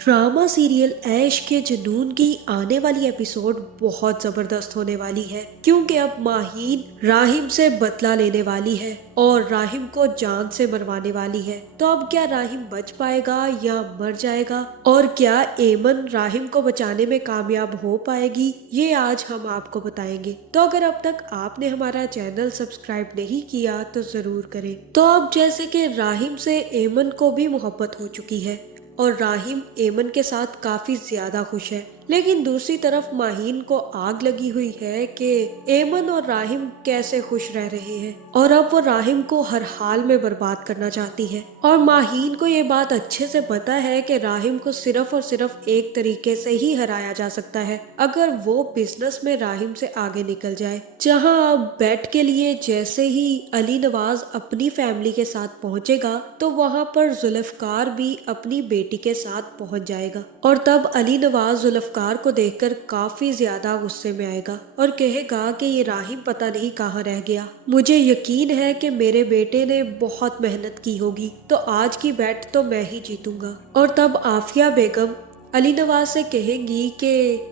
Drama serial ऐश के जुनून की आने वाली एपिसोड बहुत जबरदस्त होने वाली है, क्योंकि अब माहीन राहिम से बदला लेने वाली है और राहिम को जान से मरवाने वाली है। तो अब क्या राहिम बच पाएगा या मर जाएगा, और क्या एमन राहिम को बचाने में कामयाब हो पाएगी, ये आज हम आपको बताएंगे। तो अगर अब तक आपने हमारा चैनल सब्सक्राइब नहीं किया तो जरूर करें। तो अब जैसे कि राहिम से एमन को भी मोहब्बत हो चुकी है और राहिम एमन के साथ काफी ज्यादा खुश है, लेकिन दूसरी तरफ माहीन को आग लगी हुई है कि एमन और राहिम कैसे खुश रह रहे हैं, और अब वो राहिम को हर हाल में बर्बाद करना चाहती है। और माहीन को ये बात अच्छे से पता है कि राहिम को सिर्फ और सिर्फ एक तरीके से ही हराया जा सकता है, अगर वो बिजनेस में राहिम से आगे निकल जाए। जहां अब बैट के लिए जैसे ही अली नवाज अपनी फैमिली के साथ पहुंचेगा तो वहां पर जुल्फकार भी अपनी बेटी के साथ पहुंच जाएगा, और तब अली नवाज जुल्फकार को देखकर काफी ज्यादा गुस्से में आएगा और कहेगा कि ये राहिम पता नहीं कहाँ रह गया। मुझे यकीन है कि मेरे बेटे ने बहुत मेहनत की होगी, तो आज की बैट तो मैं ही जीतूंगा। और तब आफिया बेगम अली नवाज से कहेंगी कि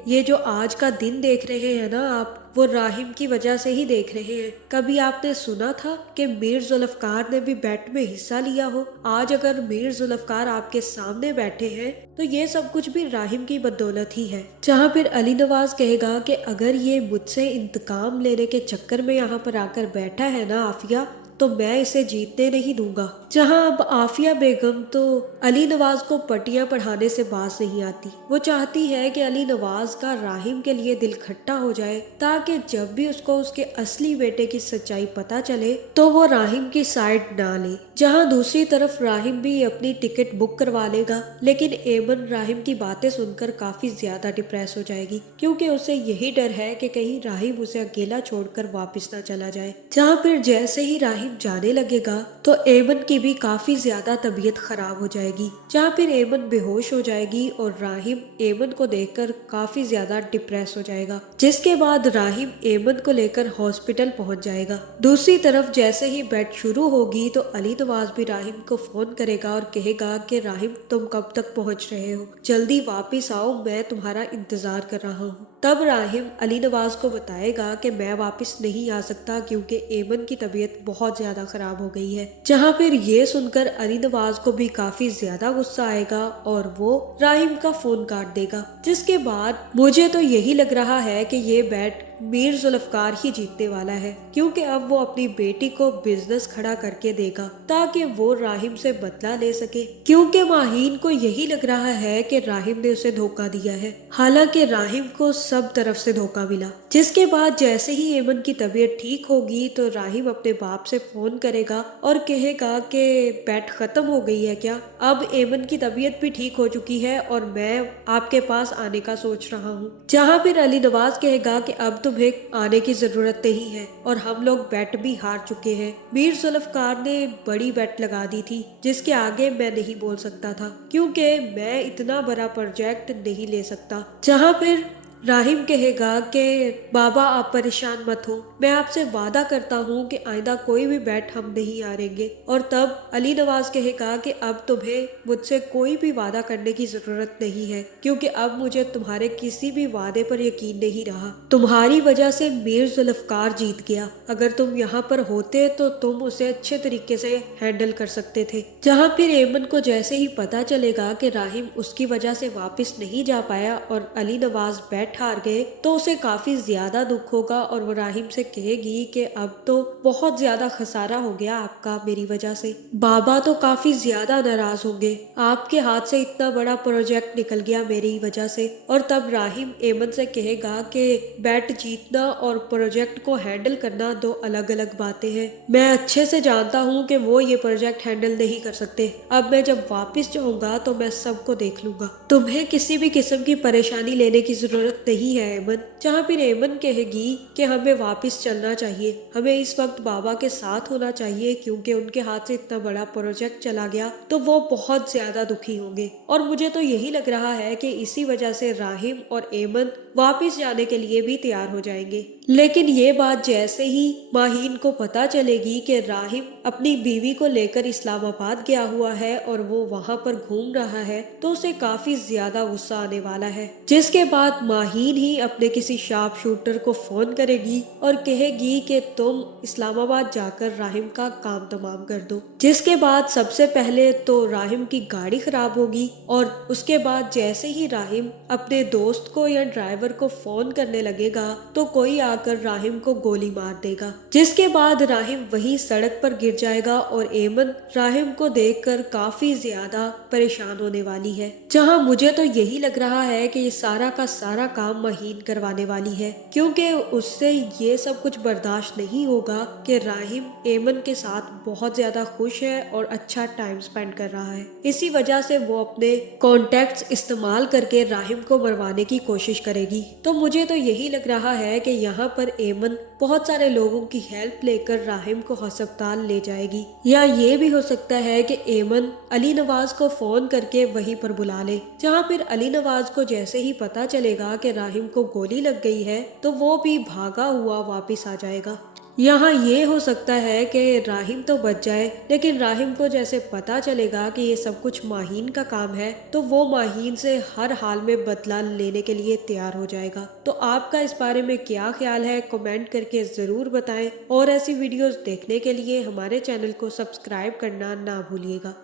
ये जो आज का दिन देख रहे हैं ना आप, वो राहिम की वजह से ही देख रहे हैं। कभी आपने सुना था कि मीर जुल्फकार ने भी बैट में हिस्सा लिया हो? आज अगर मीर जुल्फकार आपके सामने बैठे हैं तो ये सब कुछ भी राहिम की बदौलत ही है। जहाँ फिर अली नवाज कहेगा कि अगर ये मुझसे इंतकाम लेने के चक्कर में यहाँ पर आकर बैठा है ना आफिया, तो मैं इसे जीतने नहीं दूंगा। जहां अब आफिया बेगम तो अली नवाज को पटियां पढ़ाने से बाज नहीं आती। वो चाहती है कि अली नवाज का राहिम के लिए दिल खट्टा हो जाए, ताकि जब भी उसको उसके असली बेटे की सच्चाई पता चले तो वो राहिम की साइड ना ले। जहां दूसरी तरफ राहिम भी अपनी टिकट बुक करवा लेगा, लेकिन एमन राहिम की बातें सुनकर काफी ज्यादा डिप्रेस हो जाएगी, क्योंकि उसे यही डर है कि कहीं राहिम उसे अकेला छोड़कर वापस ना चला जाए। जहां फिर जैसे ही राहिम जाने लगेगा तो एमन की भी काफी ज्यादा तबीयत खराब हो जाएगी, जहाँ फिर एमन बेहोश हो जाएगी और राहिम एमन को देखकर काफी ज्यादा डिप्रेस हो जाएगा, जिसके बाद राहिम एमन को लेकर हॉस्पिटल पहुंच जाएगा। दूसरी तरफ जैसे ही बैट शुरू होगी तो अली नवाज भी राहिम को फोन करेगा और कहेगा कि राहिम तुम कब तक पहुंच रहे हो, जल्दी वापिस आओ, मैं तुम्हारा इंतजार कर रहा हूँ। तब राहिम अली नवाज को बताएगा कि मैं वापस नहीं आ सकता क्योंकि एमन की तबीयत बहुत ज्यादा खराब हो गई है। जहाँ फिर ये सुनकर अली नवाज को भी काफी ज्यादा गुस्सा आएगा और वो राहिम का फोन काट देगा, जिसके बाद मुझे तो यही लग रहा है कि ये बैट मीर जुल्फकार ही जीतने वाला है, क्योंकि अब वो अपनी बेटी को बिजनेस खड़ा करके देगा ताकि वो राहिम से बदला ले सके, क्योंकि माहीन को यही लग रहा है कि राहिम ने उसे धोखा दिया है। हालांकि राहिम को सब तरफ से धोखा मिला। जिसके बाद जैसे ही एमन की तबीयत ठीक होगी तो राहिम अपने बाप से फोन करेगा और कहेगा कि बैट खत्म हो गई है क्या? अब एमन की तबीयत भी ठीक हो चुकी है और मैं आपके पास आने का सोच रहा हूँ। जहाँ फिर अली नवाज कहेगा कि अब तुम्हें आने की जरूरत नहीं है और हम लोग बैट भी हार चुके हैं। मीर जुल्फकार ने बड़ी बैट लगा दी थी, जिसके आगे मैं नहीं बोल सकता था, क्योंकि मैं इतना बड़ा प्रोजेक्ट नहीं ले सकता। जहाँ फिर राहिम कहेगा कि बाबा आप परेशान मत हो, मैं आपसे वादा करता हूँ कि आइंदा कोई भी बैट हम नहीं हारेंगे। और तब अली नवाज कहेगा कि अब तुम्हें मुझसे कोई भी वादा करने की जरूरत नहीं है, क्योंकि अब मुझे तुम्हारे किसी भी वादे पर यकीन नहीं रहा। तुम्हारी वजह से मीर जुल्फकार जीत गया, अगर तुम यहाँ पर होते तो तुम उसे अच्छे तरीके से हैंडल कर सकते थे। जहाँ फिर एमन को जैसे ही पता चलेगा कि राहिम उसकी वजह से वापस नहीं जा पाया और अली नवाज बैट हार गए, तो उसे काफी ज्यादा दुख होगा और वो राहिम से कहेगी कि अब तो बहुत ज्यादा खसारा हो गया आपका मेरी वजह से। बाबा तो काफी ज्यादा नाराज होंगे, आपके हाथ से इतना बड़ा प्रोजेक्ट निकल गया मेरी वजह से। और तब राहिम एमन से कहेगा कि बैट जीतना और प्रोजेक्ट को हैंडल करना दो अलग अलग बातें हैं। मैं अच्छे से जानता हूँ कि वो ये प्रोजेक्ट हैंडल नहीं कर सकते। अब मैं जब वापस जाऊंगा तो मैं सबको देख लूंगा, तुम्हें किसी भी किस्म की परेशानी लेने की जरूरत नहीं है एमन। जहाँ फिर एमन कहेगी कि हमें वापस चलना चाहिए, हमें इस वक्त बाबा के साथ होना चाहिए, क्योंकि उनके हाथ से इतना बड़ा प्रोजेक्ट चला गया तो वो बहुत ज्यादा दुखी होंगे। और मुझे तो यही लग रहा है कि इसी वजह से राहिम और एमन वापस जाने के लिए भी तैयार हो जाएंगे। लेकिन ये बात जैसे ही माहीन को पता चलेगी कि राहिम अपनी बीवी को लेकर इस्लामाबाद गया हुआ है और वो वहाँ पर घूम रहा है तो उसे काफी ज्यादा गुस्सा आने वाला है, जिसके बाद माहीन ही अपने किसी शार्प शूटर को फोन करेगी और कहेगी कि तुम इस्लामाबाद जाकर राहिम का काम तमाम कर दो। जिसके बाद सबसे पहले तो राहिम की गाड़ी खराब होगी और उसके बाद जैसे ही राहिम अपने दोस्त को या ड्राइवर को फोन करने लगेगा तो कोई आकर राहिम को गोली मार देगा, जिसके बाद राहिम वहीं सड़क पर गिर जाएगा और एमन राहिम को देखकर काफी ज्यादा परेशान होने वाली है। जहां मुझे तो यही लग रहा है कि ये सारा का सारा काम माहीन करवाने वाली है, क्योंकि उससे ये सब कुछ बर्दाश्त नहीं होगा कि राहिम एमन के साथ बहुत ज्यादा खुश है और अच्छा टाइम स्पेंड कर रहा है। इसी वजह से वो अपने कॉन्टेक्ट्स इस्तेमाल करके राहिम को मरवाने की कोशिश करेगी। तो मुझे तो यही लग रहा है कि यहाँ पर एमन बहुत सारे लोगों की हेल्प लेकर राहिम को अस्पताल ले जाएगी, या ये भी हो सकता है कि एमन अली नवाज को फोन करके वहीं पर बुला ले, जहाँ फिर अली नवाज को जैसे ही पता चलेगा कि राहिम को गोली लग गई है तो वो भी भागा हुआ वापस आ जाएगा। यहाँ ये हो सकता है कि राहिम तो बच जाए, लेकिन राहिम को जैसे पता चलेगा कि ये सब कुछ माहीन का काम है तो वो माहीन से हर हाल में बदला लेने के लिए तैयार हो जाएगा। तो आपका इस बारे में क्या ख्याल है, कमेंट करके ज़रूर बताएं और ऐसी वीडियोस देखने के लिए हमारे चैनल को सब्सक्राइब करना ना भूलिएगा।